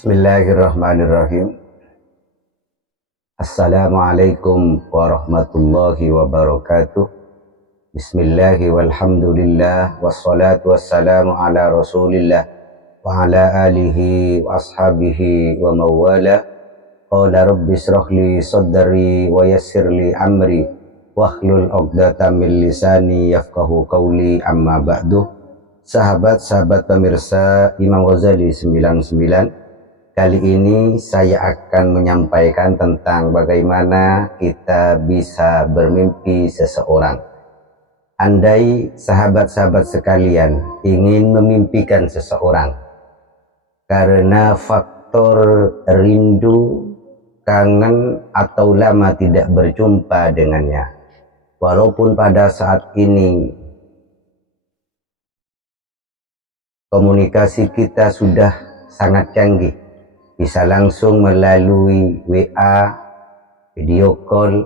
Bismillahirrahmanirrahim. Assalamualaikum warahmatullahi wabarakatuh. Bismillahi walhamdulillah wassalatu wassalamu ala rasulillah wa ala alihi wa ashabihi wa mawala. Qala rabbi israhli sadri wa yassirli amri wahlul 'uqdatam min lisani yafqahu qawli, amma ba'du. Sahabat-sahabat pemirsa Imam Ghazali 99, kali ini saya akan menyampaikan tentang bagaimana kita bisa bermimpi seseorang. Andai sahabat-sahabat sekalian ingin memimpikan seseorang karena faktor rindu, kangen, atau lama tidak berjumpa dengannya, walaupun pada saat ini komunikasi kita sudah sangat canggih, bisa langsung melalui WA, video call.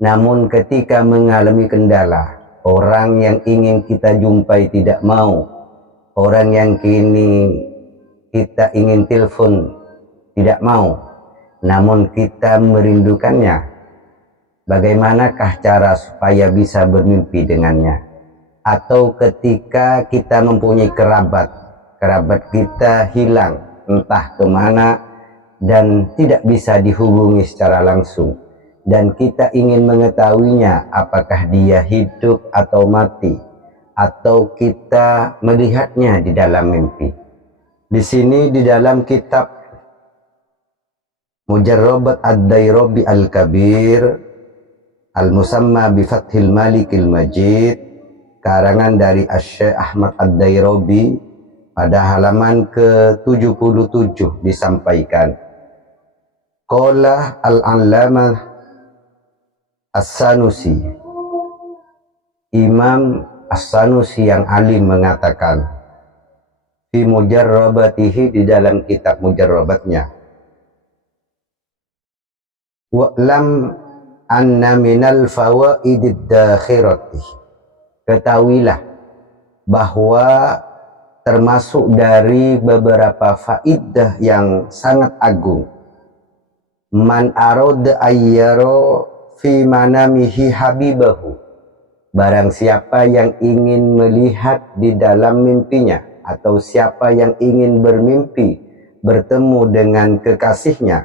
Namun ketika mengalami kendala, orang yang ingin kita jumpai tidak mau, orang yang kini kita ingin telepon tidak mau, namun kita merindukannya, bagaimanakah cara supaya bisa bermimpi dengannya? Atau ketika kita mempunyai kerabat kita hilang entah kemana dan tidak bisa dihubungi secara langsung, dan kita ingin mengetahuinya apakah dia hidup atau mati, atau kita melihatnya di dalam mimpi. Di sini di dalam kitab Mujarrabat Ad-Dairabi Al-Kabir Al-Musamma bi Fathil Malikil Majid, karangan dari Asy-Syaikh Ahmad Ad-Dairabi, pada halaman ke-77 disampaikan, qala al-allamah As-Sanusi, Imam As-Sanusi yang alim mengatakan fi mujarrabatihi, di dalam kitab mujarrabatnya, wa'lam anna minal fawaidid dakhirati, ketahuilah bahwa termasuk dari beberapa faidah yang sangat agung, man arada ayyara fi manamihi habibahu, barang siapa yang ingin melihat di dalam mimpinya, atau siapa yang ingin bermimpi bertemu dengan kekasihnya,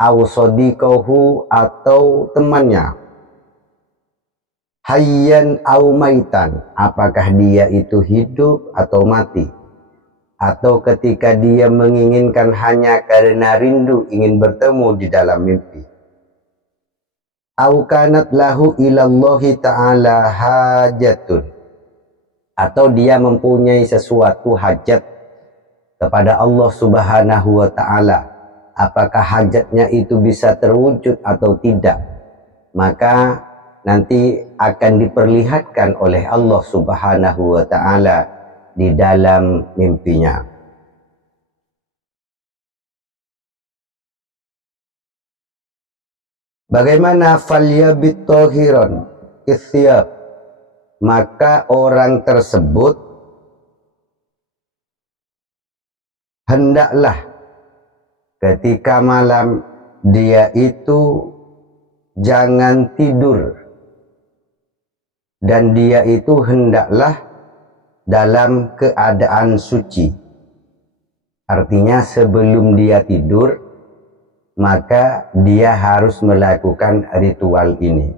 aw sadiqahu, atau temannya, hayyan au maitan, apakah dia itu hidup atau mati, atau ketika dia menginginkan hanya karena rindu ingin bertemu di dalam mimpi, au kanat lahu ilallahi ta'ala hajatun, atau dia mempunyai sesuatu hajat kepada Allah Subhanahu wa ta'ala, apakah hajatnya itu bisa terwujud atau tidak, maka nanti akan diperlihatkan oleh Allah Subhanahu wa ta'ala di dalam mimpinya. Bagaimana falyabit tahiran ithyab, maka orang tersebut hendaklah ketika malam dia itu jangan tidur, dan dia itu hendaklah dalam keadaan suci. Artinya sebelum dia tidur, maka dia harus melakukan ritual ini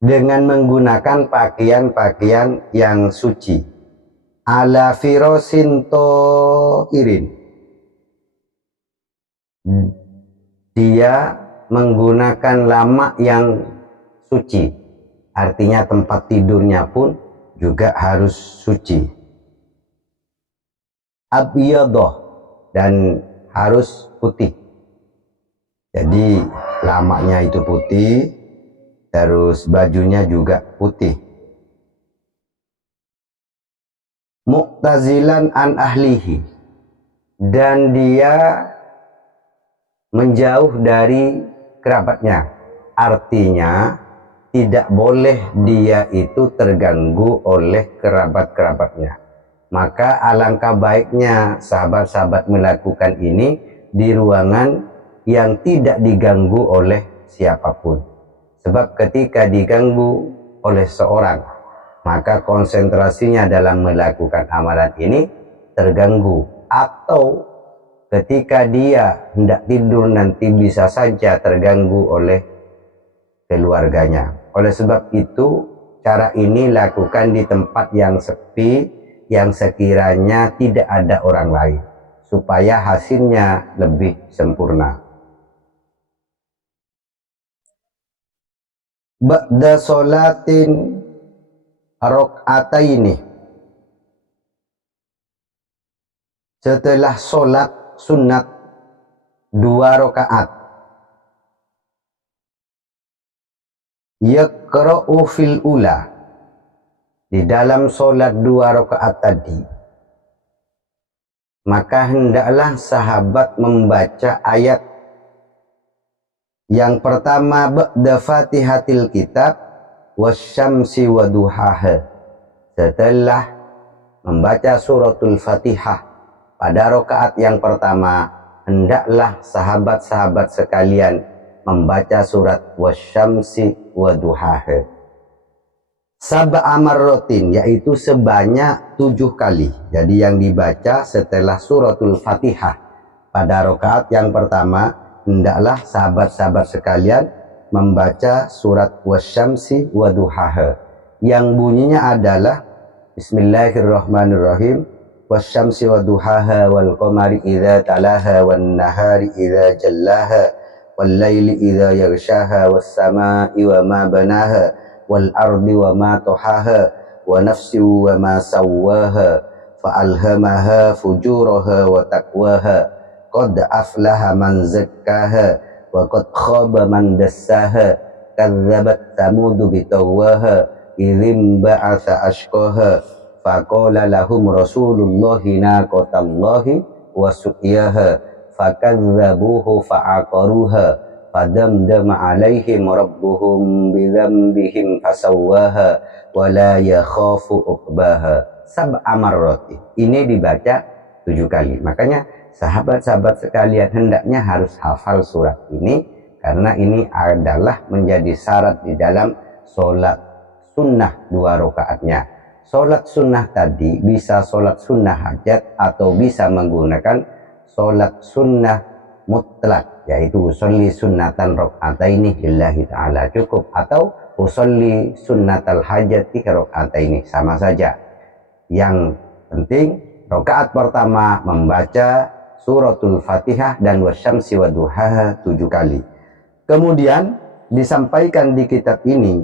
dengan menggunakan pakaian-pakaian yang suci, ala firosin toirin, dia menggunakan lamak yang suci, artinya tempat tidurnya pun juga harus suci, abyadah, dan harus putih. Jadi lamaknya itu putih, terus bajunya juga putih. Mu'tazilan an ahlihi, dan dia menjauh dari kerabatnya, artinya tidak boleh dia itu terganggu oleh kerabat-kerabatnya. Maka alangkah baiknya sahabat-sahabat melakukan ini di ruangan yang tidak diganggu oleh siapapun. Sebab ketika diganggu oleh seorang, maka konsentrasinya dalam melakukan amalan ini terganggu. Atau ketika dia hendak tidur nanti bisa saja terganggu oleh keluarganya. Oleh sebab itu, cara ini lakukan di tempat yang sepi, yang sekiranya tidak ada orang lain, supaya hasilnya lebih sempurna. Ba'da sholatin rakaataini, setelah sholat sunat 2 rakaat, yaqra'u fil ula, di dalam sholat 2 rakaat tadi, maka hendaklah sahabat membaca ayat yang pertama ba'da fatihatil kitab wasyamsi wa duhaha. Setelah membaca suratul Fatihah pada rakaat yang pertama, hendaklah sahabat-sahabat sekalian membaca surat wasyamsi wa duhaha sab'a marratin, yaitu sebanyak 7 kali. Jadi yang dibaca setelah suratul Fatihah pada rakaat yang pertama, hendaklah sahabat-sahabat sekalian membaca surat wasyamsi wa duhaha yang bunyinya adalah Bismillahirrahmanirrahim, wasyamsi wa duhaha wal qamari idza talaha wan nahari idza jallaha wal laili idza yaghshaha was samaa'i wa ma banaha wal ardi wa ma tuhaha wa nafsi wa ma sawwaha fa alhamaha fujuraha wa taqwaha qad aflaha man zakkaha wa qad khaba man dassaha kadzabat thamud bitawwaha idzim ba'atsa ashqaha faqala lahum rasulullahi naqatallahi wa suqiyaha fakadzabuhu fa'aqaruha fadamdama alaihim rabbuhum bidzambihim fasawwaha wa la yakhafu uqbaha sab'a marrati. Ini dibaca 7 kali. Makanya sahabat-sahabat sekalian hendaknya harus hafal surat ini, karena ini adalah menjadi syarat di dalam sholat sunnah 2 rakaatnya. Sholat sunnah tadi bisa sholat sunnah hajat atau bisa menggunakan sholat sunnah mutlak, yaitu usolli sunnatan rakaataini lillahi ta'ala cukup, atau usolli sunnatal hajati rakaataini, sama saja. Yang penting rakaat pertama membaca suratul Fatihah dan wasyamsi wa duhaha 7 kali. Kemudian disampaikan di kitab ini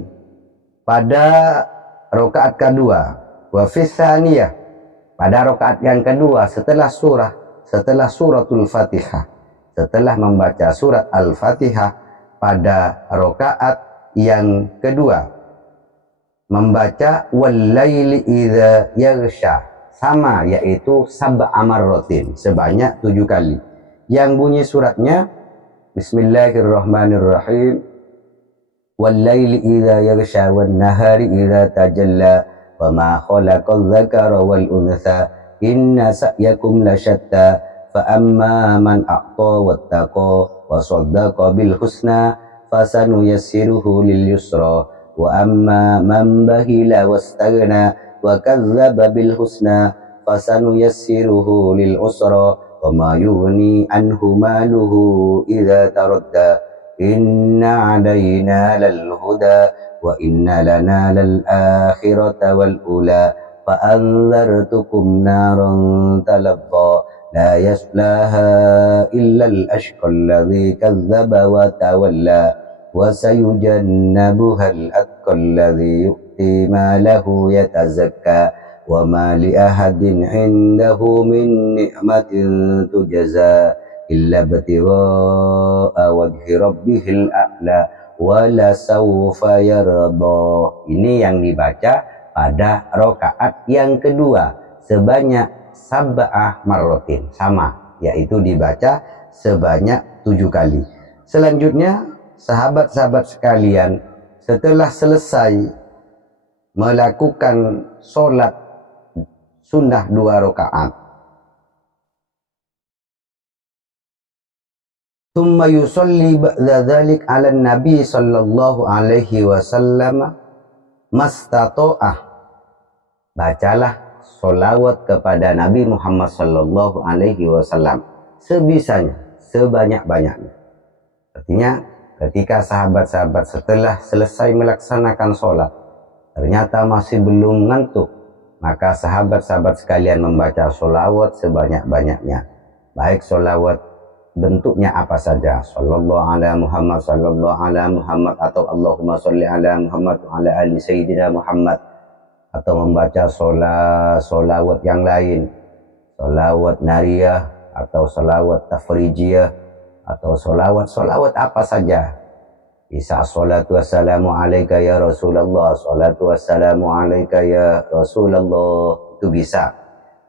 pada rakaat kedua, wa fisaniyah, pada rakaat yang kedua setelah suratul Fatihah, setelah membaca surat Al-Fatihah pada rakaat yang kedua, membaca wal-laili idza yaghsha, sama, yaitu sab'a marratin, sebanyak 7 kali. Yang bunyi suratnya Bismillahirrahmanirrahim, wal-laili idza yaghsha wan nahari idza tajalla wa ma khalaqal dzakara wal untha inna sa'yakum lasyatta فَأَمَّا مَنْ أَعْطَى وَاتَّقَى وَصَدَّقَ بِالْحُسْنَى فَسَنُيَسِّرُهُ لِلْيُسْرَى وَأَمَّا مَنْ بَخِلَ وَاسْتَغْنَى وَكَذَّبَ بِالْحُسْنَى فَسَنُيَسِّرُهُ لِلْعُسْرَى وَمَا يُغْنِي عَنْهُ مَالُهُ إِذَا تَرَدَّى إِنَّ عَلَيْنَا لَلْهُدَى وَإِنَّ لَنَا لَلْآخِرَةَ وَالْأُولَى فَأَنذَرْتُكُمْ نَارًا تَلَظَّى لا يصلاها إلا الأشقى الذي كذب وتولى وسيجنبها الأتقى الذي يؤتي ماله يتزكى وما لأحد عنده من نعمة تجزى إلا ابتغاء وجه ربه الأعلى ولسوف يرضى. Ini yang dibaca pada rakaat yang kedua sebanyak sab'ah marrotin, sama, yaitu dibaca sebanyak 7 kali. Selanjutnya sahabat-sahabat sekalian, setelah selesai melakukan sholat sunnah 2 rakaat. Thumma yusalli ba'da dzalik 'ala nabi sallallahu alaihi wasallam mastata'ah. Bacalah sholawat kepada Nabi Muhammad sallallahu alaihi wasallam sebisanya, sebanyak-banyaknya. Artinya ketika sahabat-sahabat setelah selesai melaksanakan sholat ternyata masih belum ngantuk, maka sahabat-sahabat sekalian membaca sholawat sebanyak-banyaknya, baik sholawat bentuknya apa saja, sallallahu ala Muhammad, sallallahu ala Muhammad, atau Allahumma sholli ala Muhammad wa ala ali sayyidina Muhammad, atau membaca sholawat yang lain, sholawat nariyah atau sholawat tafrijiyah atau sholawat apa saja. Bisa salatu wassalamu alaika ya Rasulullah, salatu wassalamu alaika ya Rasulullah, itu bisa.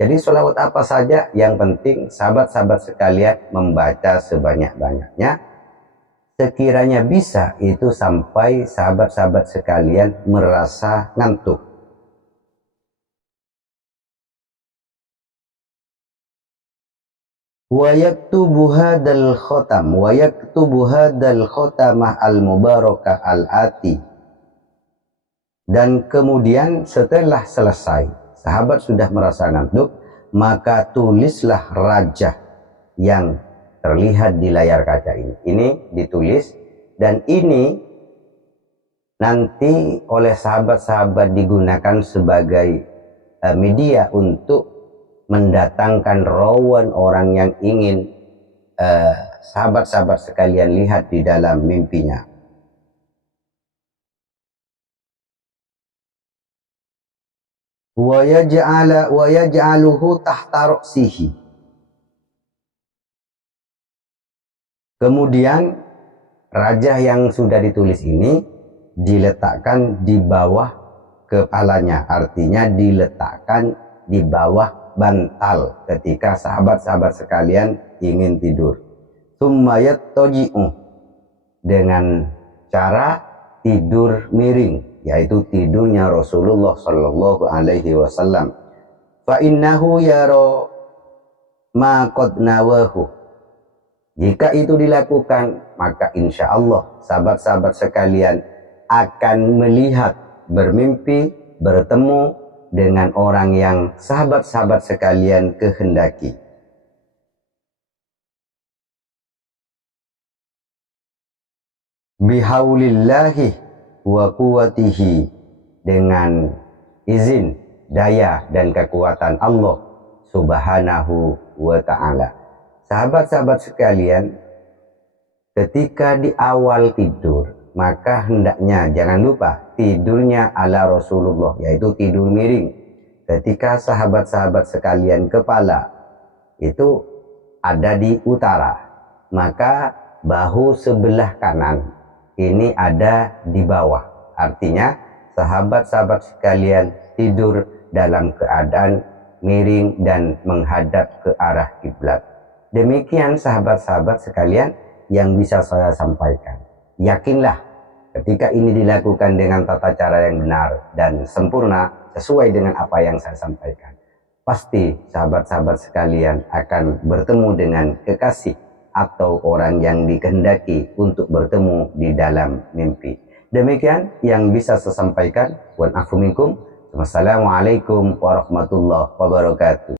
Jadi sholawat apa saja, yang penting sahabat-sahabat sekalian membaca sebanyak-banyaknya. Sekiranya bisa itu sampai sahabat-sahabat sekalian merasa ngantuk. Wa yaktubu hadal khotamah al-mubarakah al-ati. Dan kemudian setelah selesai sahabat sudah merasa ngantuk, maka tulislah rajah yang terlihat di layar kaca ini. Ini ditulis, dan ini nanti oleh sahabat-sahabat digunakan sebagai media untuk mendatangkan rawan orang yang ingin sahabat-sahabat sekalian lihat di dalam mimpinya. Wa yaj'aluhu tahta ra'sihi. Kemudian rajah yang sudah ditulis ini diletakkan di bawah kepalanya, artinya diletakkan di bawah bantal ketika sahabat-sahabat sekalian ingin tidur. Tsumma yattaji'u, dengan cara tidur miring, yaitu tidurnya Rasulullah Shallallahu Alaihi Wasallam. Fa innahu yara ma qad nawahu. Jika itu dilakukan, maka insya Allah sahabat-sahabat sekalian akan melihat, bermimpi, bertemu dengan orang yang sahabat-sahabat sekalian kehendaki. Bihaulillahi wa quwwatihi, dengan izin, daya dan kekuatan Allah Subhanahu wa ta'ala. Sahabat-sahabat sekalian, ketika di awal tidur, maka hendaknya jangan lupa tidurnya ala Rasulullah, yaitu tidur miring. Ketika sahabat-sahabat sekalian kepala itu ada di utara, maka bahu sebelah kanan ini ada di bawah. Artinya sahabat-sahabat sekalian tidur dalam keadaan miring dan menghadap ke arah kiblat. Demikian sahabat-sahabat sekalian yang bisa saya sampaikan. Yakinlah ketika ini dilakukan dengan tata cara yang benar dan sempurna sesuai dengan apa yang saya sampaikan, pasti sahabat-sahabat sekalian akan bertemu dengan kekasih atau orang yang dikehendaki untuk bertemu di dalam mimpi. Demikian yang bisa saya sampaikan. Wassalamualaikum warahmatullahi wabarakatuh.